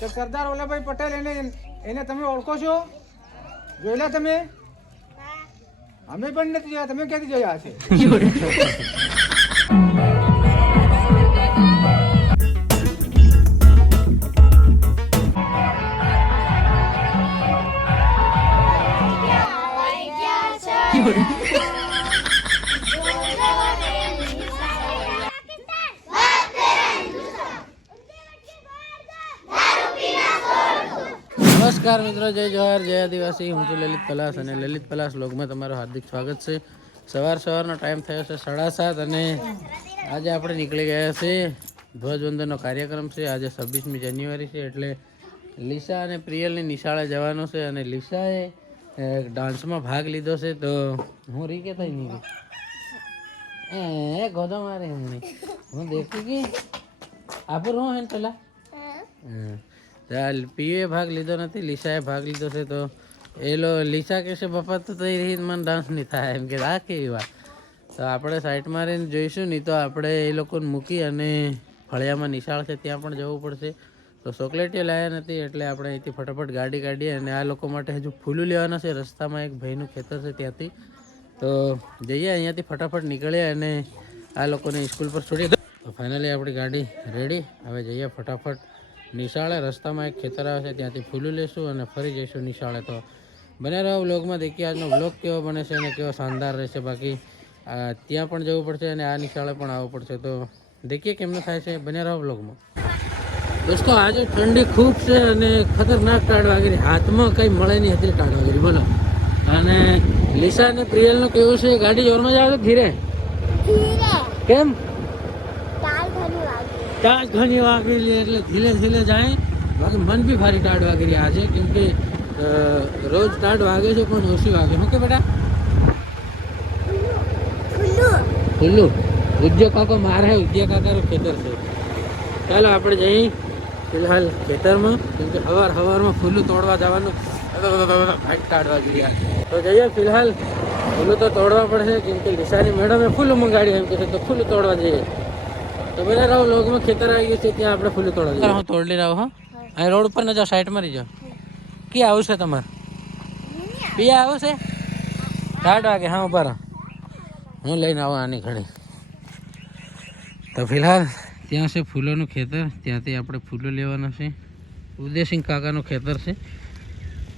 તો સરદાર વલ્લભભાઈ પટેલ એને તમે ઓળખો છો? જોયેલા તમે? અમે પણ નથી જોયા. તમે ક્યાંથી જોયા હશે? નમસ્કાર મિત્રો, જય જોહાર, જય આદિવાસી. હું છું લલિત પલાસ અને લલિત પલાસ લોગમાં તમારું હાર્દિક સ્વાગત છે. સવારનો ટાઈમ થયો છે 7:30 અને આજે આપણે નીકળી ગયા છે. ધ્વજવંદનનો કાર્યક્રમ છે. આજે 26મી જાન્યુઆરી છે એટલે લીસા અને પ્રિયલની નિશાળે જવાનું છે અને લીસાએ ડાન્સમાં ભાગ લીધો છે. તો હું રીકે થઈ નહીં ગોદો મારે હું દેખી ગઈ આપુર હું હે પેલા ચાલ પીએ ભાગ લીધો નથી, લીસાએ ભાગ લીધો છે. તો લીસા કહેશે પપ્પા તો તઈ રહી મને ડાન્સ નહીં થાય એમ કે આ કેવી વાત. તો આપણે સાઈડમાં રહીને જોઈશું, નહીં તો આપણે એ લોકોને મૂકી અને ફળિયામાં નિશાળ છે ત્યાં પણ જવું પડશે. તો ચોકલેટીઓ લાવ્યા નથી એટલે આપણે અહીંથી ફટાફટ ગાડી કાઢીએ અને આ લોકો માટે હજુ ફૂલું લેવાના છે. રસ્તામાં એક ભાઈનું ખેતર છે ત્યાંથી. તો જઈએ અહીંયાથી ફટાફટ નીકળીએ અને આ લોકોને સ્કૂલ પર છોડીએ. તો ફાઇનલી આપણી ગાડી રેડી. હવે જઈએ ફટાફટ નિશાળે. રસ્તામાં એક ખેતર આવે છે ત્યાંથી ફૂલું લેશું અને ફરી જઈશું નિશાળે. તો બને રહો વ્લોગમાં, દેખીએ આજનો વ્લોગ કેવો બને છે અને કેવો શાનદાર રહેશે. બાકી ત્યાં પણ જવું પડશે અને આ નિશાળે પણ આવવું પડશે. તો દેખીએ કેમનું થાય છે, બને રહો વ્લોગમાં. દોસ્તો આજે ઠંડી ખૂબ છે અને ખતરનાક ટાઢ વાગેલી, હાથમાં કંઈ મળે નહીં હતી ટાઢ વાગેલી બોલો. અને લીસા અને પ્રિયલનું કેવું છે, ગાડી જોરમાં જ આવે ધીરે કેમ? ટાઢ ઘણી વાગેલી એટલે ધીરે ધીરે જાય. બાકી મન બી ભારી ટાઢ વાગેલી આજે, કેમ કે રોજ ટાઢ વાગે છે પણ ઓછી વાગે. શું કે બેટા? ફુલ્લું ઉદ્યોગ કાકો મારે ઉદ્યોગ કાકાનું ખેતર છે. ચાલો આપણે જઈ ફિલહાલ ખેતરમાં, કેમ કે સવારમાં ફૂલું તોડવા જવાનું ટાઢ વાગી ગયા. તો જઈએ ફિલહાલ ફૂલું તો તોડવા પડશે, કેમ કે લીસાની મેડમે ફૂલું મંગાડી એમ કે તો ફૂલું તોડવા જઈએ. તો બધા રહો લોગમાં ખેતર આવી ગયું છે ત્યાં આપણે ફૂલું તોડવા. હું તોડી રહું. હા અહીં રોડ ઉપર ન જાઓ, સાઈડમાં રહી જાઓ. ક્યાં આવું છે તમારે? પિયા આવું છે 8 વાગે. હા ઉભા રહો, હું લઈને આવું આની ઘડી. તો ફિલહાલ ત્યાં છે ફૂલોનું ખેતર, ત્યાંથી આપણે ફૂલો લેવાના છે. ઉદયસિંહ કાકાનું ખેતર છે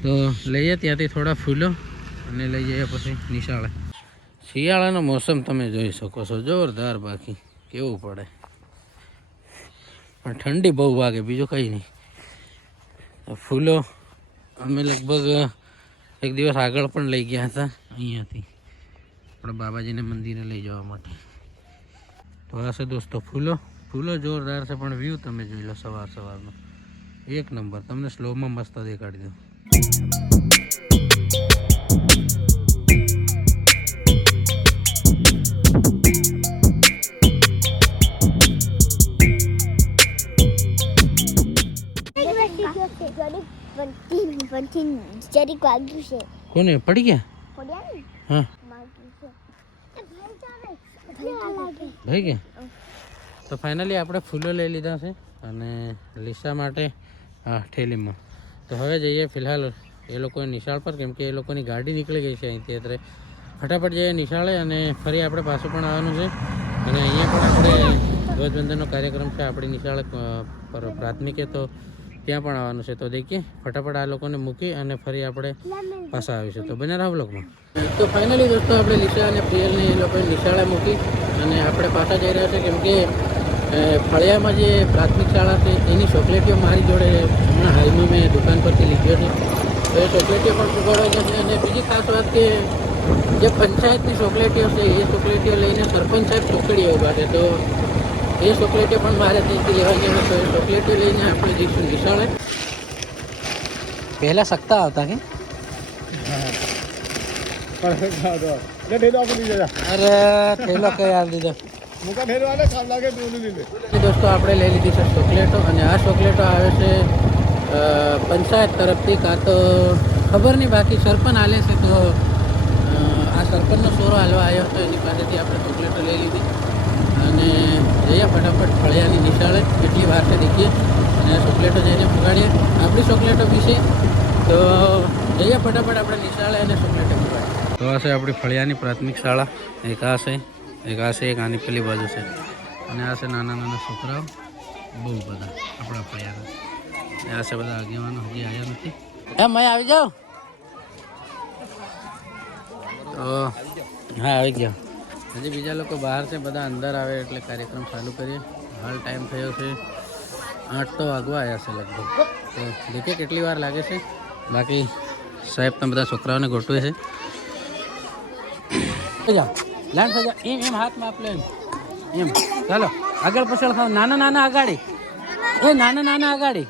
તો લઈએ ત્યાંથી થોડા ફૂલો અને લઈ જઈએ પછી નિશાળે. શિયાળાનો મોસમ તમે જોઈ શકો છો, જોરદાર. બાકી કેવું પડે પણ ઠંડી બહુ વાગે, બીજું કંઈ નહીં. ફૂલો અમે લગભગ એક દિવસ આગળ પણ લઈ ગયા હતા અહીંયાથી આપણા બાબાજીને મંદિરે લઈ જવા માટે. તો આ છે દોસ્તો ફૂલો જોરદાર છે પણ વ્યૂ તમે જોઈ લો સવારનો એક નંબર. તમને સ્લોમાં મસ્ત દેખાડી દઉં. કોને પડી ગયા? હા ભાઈ ગયા. તો ફાઇનલી આપણે ફૂલો લઈ લીધા છે અને લીસા માટે ઠેલીમાં. તો હવે જઈએ ફિલહાલ એ લોકોની નિશાળ પર, કેમ કે એ લોકોની ગાડી નીકળી ગઈ છે અહીંથી. અત્યારે ફટાફટ જઈએ નિશાળે અને ફરી આપણે પાછું પણ આવવાનું છે. અને અહીંયા પણ આપણે ધ્વજવંદનનો કાર્યક્રમ છે આપણી નિશાળે પર પ્રાથમિકે, તો ત્યાં પણ આવવાનું છે. તો દેખીએ ફટાફટ આ લોકોને મૂકી અને ફરી આપણે પાછા આવીશું. તો બને રહો બ્લોગમાં. તો ફાઇનલી દોસ્તો આપણે લીસા અને પ્રિયલને એ લોકોને નિશાળે મૂકી અને આપણે પાછા જઈ રહ્યા છે, કેમ કે ફળિયામાં જે પ્રાથમિક શાળા છે એની ચોકલેટીઓ મારી જોડે હમણાં હાલમાં મેં દુકાન પરથી લીધો છે. તો એ ચોકલેટીઓ પણ પુગાડવા જશે. અને બીજી ખાસ વાત કે જે પંચાયતની ચોકલેટીઓ છે એ ચોકલેટીઓ લઈને સરપંચ સાહેબ ચોકડીઓ ઉભા છે. તો એ ચોકલેટીઓ પણ મારે ત્યાંથી લેવા ગયા. તો એ ચોકલેટીઓ લઈને આપણે જઈશું નિશાળે. પહેલાં સકતા આવતા કે અરે ઠેલો કઈ આવી દીધો. દોસ્તો આપણે લઈ લીધી છે ચોકલેટો અને આ ચોકલેટો આવે છે પંચાયત તરફથી, કાં તો ખબર નહીં, બાકી સરપંચ હાલે છે. તો આ સરપંચનો સોરો હાલવા આવ્યો હતો, એની પાસેથી આપણે ચોકલેટો લઈ લીધી. અને જઈએ ફટાફટ ફળિયાની નિશાળે કેટલી વાર છે દેખીએ અને ચોકલેટો જઈને પુગાડીએ. આપણી ચોકલેટો બી છે તો જઈએ ફટાફટ આપણે નિશાળે અને ચોકલેટો પુગાડીએ. તો આ છે આપણી ફળિયાની પ્રાથમિક શાળા. એક આ છે એક આની પેલી બાજુ છે અને આ છે નાના નાના છોકરાઓ બહુ બધા આપણા ફળિયાના. આ છે બધા આગેવાનો હજી આવ્યા નથી. એમ મેં આવી જાઓ. તો હા આવી ગયા. હજી બીજા લોકો બહાર છે, બધા અંદર આવે એટલે કાર્યક્રમ ચાલુ કરીએ. હાલ ટાઈમ થયો છે 8 તો વાગવા આવ્યા છે લગભગ. તો દેખીએ કેટલી વાર લાગે છે. બાકી સાહેબ તો બધા છોકરાઓને ગોઠવે છે. લાઈન થઈ જા. એમ હાથમાં આપ લે એમ. ચાલો આગળ પાછળ ખાવ. નાના નાના આગાડી નાના નાના આગાડી.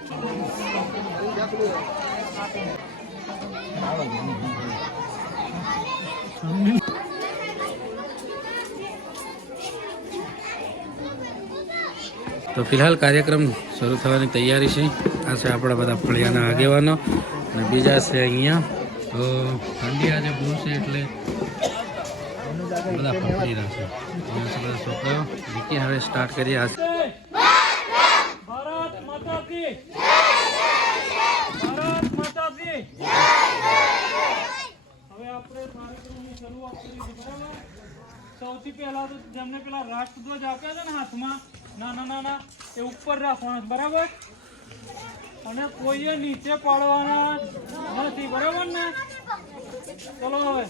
તો ફિલહાલ કાર્યક્રમ શરૂ થવાની તૈયારી છે. આ છે આપણા બધા ફળિયાના આગેવાનો અને બીજા છે અહીંયા. તો ઠંડી આજે બહુ છે એટલે બધા પકડી રહ્યા છે. બધા છોકરાઓ દીકી હવે સ્ટાર્ટ કરીએ. આ ભારત માતા કી ભારત માતા કી. હવે આપણે કાર્યક્રમની શરૂઆત કરીશું બરાબર. સૌથી પહેલા તો જેમને પેલા રાષ્ટ્રધ્વજ આપ્યા છે ને હાથમાં નાના નાના એ ઉપર રાખવાના બરાબર અને કોઈએ નીચે પાડવાના નથી બરાબર ને. ચલો હવે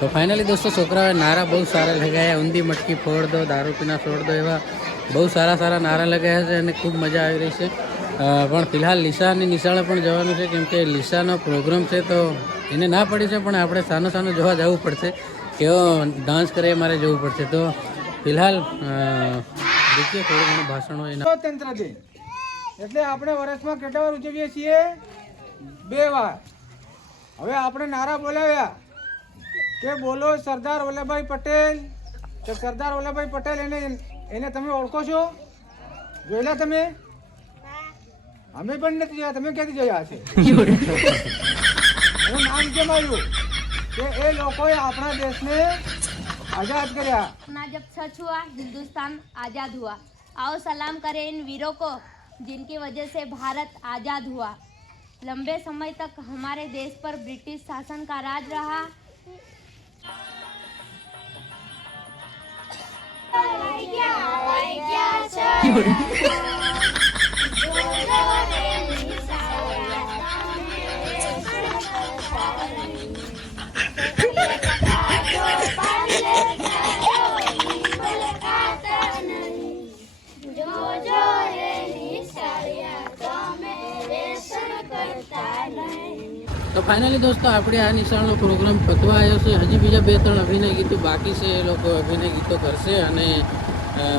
તો ફાઇનલી દોસ્તો છોકરાઓએ નારા બહુ સારા લગાવ્યા. ઊંધી મટકી ફોડ દો, દારૂ પીના છોડ દો, એવા બહુ સારા સારા નારા લગાવ્યા છે અને ખૂબ મજા આવી રહી છે. પણ ફિલહાલ લીસાની નિશાળે પણ જવાનું છે કેમ કે લીસાનો પ્રોગ્રામ છે તો એને ના પડી છે પણ આપણે સાનો સાનો જોવા જવું પડશે. કેવો ડાન્સ કરે મારે જવું પડશે. તો ફિલહાલ દેખીએ થોડું ઘણું ભાષણો એના. સ્વતંત્ર દિન એટલે આપણે વર્ષમાં કેટલા વાર ઉજવીએ છીએ? 2 વાર. હવે આપણે નારા બોલાવ્યા કે બોલો સરદાર વલ્લભભાઈ પટેલ. તો સરદાર વલ્લભભાઈ પટેલ એને તમે ઓળખો છો? જોયેલા તમે? અમે પણ નથી જોયા. તમે ક્યાંથી જોયા હશે? એનું નામ કેમ આવ્યું? કે એ લોકોએ આપણા દેશને आजाद કર્યા. अपना जब सच हुआ हिंदुस्तान आज़ाद हुआ। आओ सलाम करें इन वीरों को जिनकी वजह से भारत आज़ाद हुआ। लंबे समय तक हमारे देश पर ब्रिटिश शासन का राज रहा। તો ફાઇનલી દોસ્તો આપણે આ નિશાળનો પ્રોગ્રામ પતવા આવ્યો છે. હજી બીજા 2-3 અભિનય ગીતો બાકી છે. એ લોકો અભિનય ગીતો કરશે અને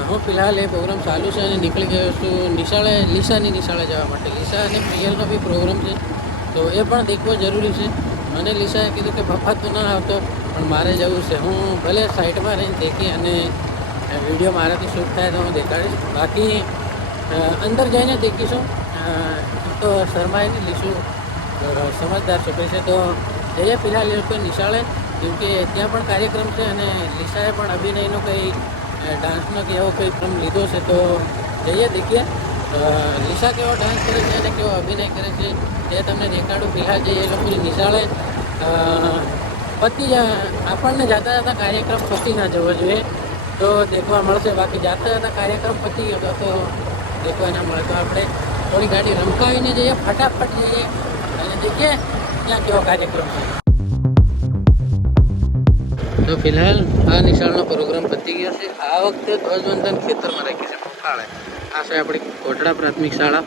હું ફિલહાલ એ પ્રોગ્રામ ચાલુ છે અને નીકળી ગયો છું નિશાળે, લીસાની નિશાળે જવા માટે. લીસા અને પ્રિયલનો બી પ્રોગ્રામ છે તો એ પણ દેખવો જરૂરી છે. મને લીસાએ કીધું કે પપ્પા તો ના આવતો પણ મારે જવું છે. હું ભલે સાઈડમાં રહીને દેખી અને વિડીયો મારાથી શૂટ થાય તો હું દેખાડીશ. બાકી અંદર જઈને દેખીશું. તો શર્માઈને લીશું સમજદાર છોકરી છે તો જઈએ ફિલહાલ એ લોકો નિશાળે, કેમકે ત્યાં પણ કાર્યક્રમ છે અને લીસાએ પણ અભિનયનો કંઈ ડાન્સનો કે એવો કંઈ ક્રમ લીધો છે તો જઈએ દેખીએ લીસા કેવો ડાન્સ કરે છે અને કેવો અભિનય કરે છે તે તમને દેખાડું. ફિલહાલ જઈએ એ લોકોની નિશાળે. આપણને જાતા જતા કાર્યક્રમ પતી ના જવો જોઈએ તો દેખવા મળશે. બાકી જાતા જતા કાર્યક્રમ પતી ગયો તો દેખવા ના મળે. તો આપણે થોડી ગાડી રમકાવીને જઈએ, ફટાફટ જઈએ અને દેખીએ ત્યાં કેવો કાર્યક્રમ છે. તો ફિલહાલ આ નિશાળનો પ્રોગ્રામ પતી ગયો છે. આ વખતે ધ્વજવંદન ખેતરમાં રાખ્યું છે, પખાળે. આ છે આપણી કોટડા પ્રાથમિક શાળા.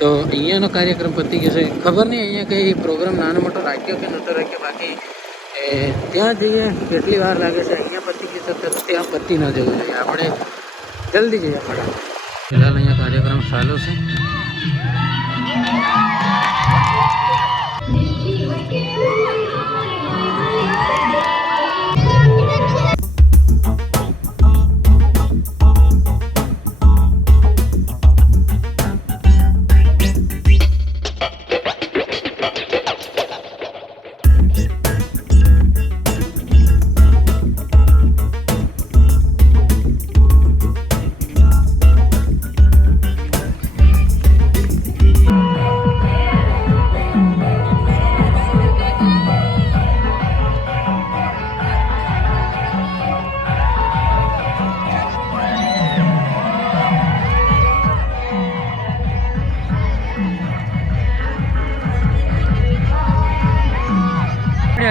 તો અહીંયાનો કાર્યક્રમ પતી ગયો છે. ખબર નહીં અહીંયા કંઈ પ્રોગ્રામ નાનો મોટો રાખ્યો કે નહોતો રાખ્યો. બાકી ત્યાં જઈએ કેટલી વાર લાગે છે. અહીંયા પતી ગયું છે તો ત્યાં પતી ન જવું જોઈએ. આપણે જલ્દી જઈએ ફટાફટ. ફિલહાલ અહીંયા કાર્યક્રમ ચાલુ છે.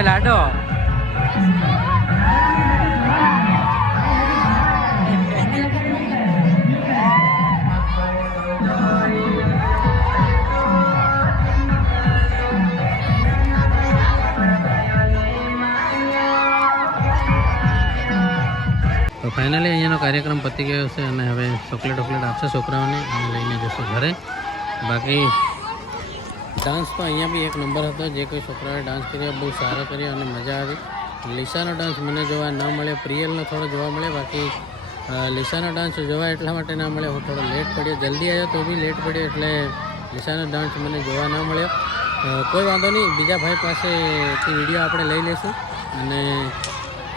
લાડો તો ફાઇનલી અહીંયાનો કાર્યક્રમ પતી ગયો છે અને હવે ચોકલેટ આપશે છોકરાઓને અને લઈને જશું ઘરે. બાકી ડાન્સ તો અહીંયા બી એક નંબર હતો. જે કોઈ છોકરાઓએ ડાન્સ કર્યો બહુ સારો કર્યો અને મજા આવી. લીસાનો ડાન્સ મને જોવા ન મળે, પ્રિયલનો થોડો જોવા મળે. બાકી લીસાનો ડાન્સ જોવા એટલા માટે ના મળે, હું થોડો લેટ પડ્યો. જલ્દી આવ્યો તો બી લેટ પડ્યો એટલે લીસાનો ડાન્સ મને જોવા ન મળ્યો. કોઈ વાંધો નહીં, બીજા ભાઈ પાસેથી વિડીયો આપણે લઈ લઈશું અને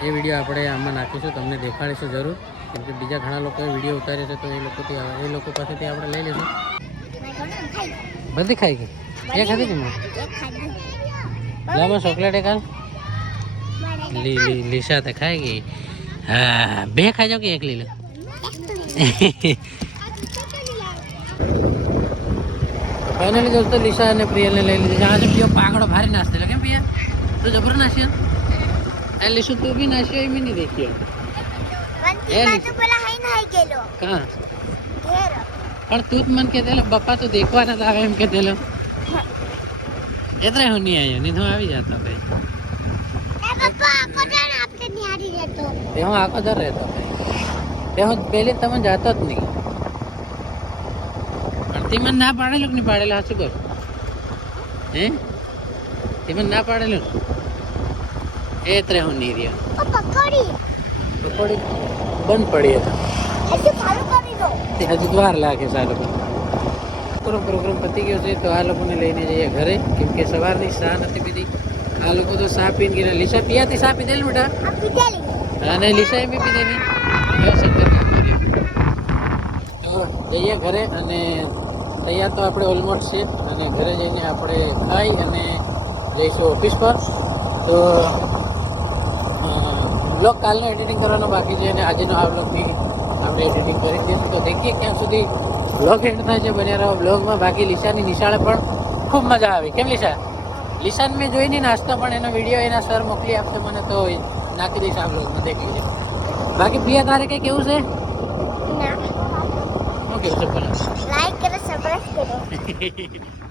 એ વિડીયો આપણે આમાં નાખીશું, તમને દેખાડીશું જરૂર. કેમ કે બીજા ઘણા લોકોએ વિડીયો ઉતાર્યો છે તો એ લોકો પાસેથી આપણે લઈ લઈશું. બધી ખાઈ ગઈ? એક હતી કે લામાં ચોકલેટ એક લીસા તો ખાઈ ગઈ. હા, 2 ખાઈ જાવ કે 1 લઈ લો? ફાઇનલી દોસ્તો લીસા અને પ્રિયલને લઈ લીધી. આજે પીઓ પાકડો ભારે નાસ્તો કેમ પિયા? તો જબર નાસ્યો એ લીસું તું બી નાસ્યો એમ નહીં દેખ્યો. કहाँ पर तू मन के देलो बप्पा तो देखवा ना आवे एम के देलो इतने हो नहीं आयो नहीं तो આવી જાતા ભાઈ એ બપ્પા આખો દર આપકે નિહારી રહેતો તે હું આખો દર રહેતો તે હું પહેલે તમે જાતો જ નહીં અડધી મન ના પાડેલો કે નહીં પાડેલો હાચું કર હે તે મને ના પાડેલું એ ત્રે હું નહીં રહ્યા પકોડી બંધ પડી હતી હજી વાર લાગે છે આ લોકો પ્રોગ્રામ પતી ગયો છે તો આ લોકોને લઈને જઈએ ઘરે કેમ કે સવારની ચા નથી પીધી આ લોકો તો ચા પીને ગયા લીસા પિયાથી ચા પીધેલી બેટા અને લીસા એમ બી પીધેલી તો જઈએ ઘરે અને તૈયાર તો આપણે ઓલમોસ્ટ છે અને ઘરે જઈને આપણે ખાઈ અને જઈશું ઓફિસ પર તો બ્લોગ કાલનો એડિટિંગ કરવાનો બાકી છે અને આજનો આ બ્લોગની આપણે એડિટિંગ કરી દઈશું તો દેખીએ ક્યાં સુધી બ્લોગ એન્ડ થાય છે બન્યા રહો બ્લોગમાં બાકી લીસાની નિશાળે પણ ખૂબ મજા આવી કેમ લીસા લીસાને મેં જોઈને નાસ્તો પણ એનો વિડીયો એના સર મોકલી આપશે મને તો નાખી દઈશ આ બ્લોગમાં દેખી લેજો બાકી પ્રિયા તારે કંઈ કેવું છે શું કેવું છે બોલો લાઈક કરો સબસ્ક્રાઇબ કરો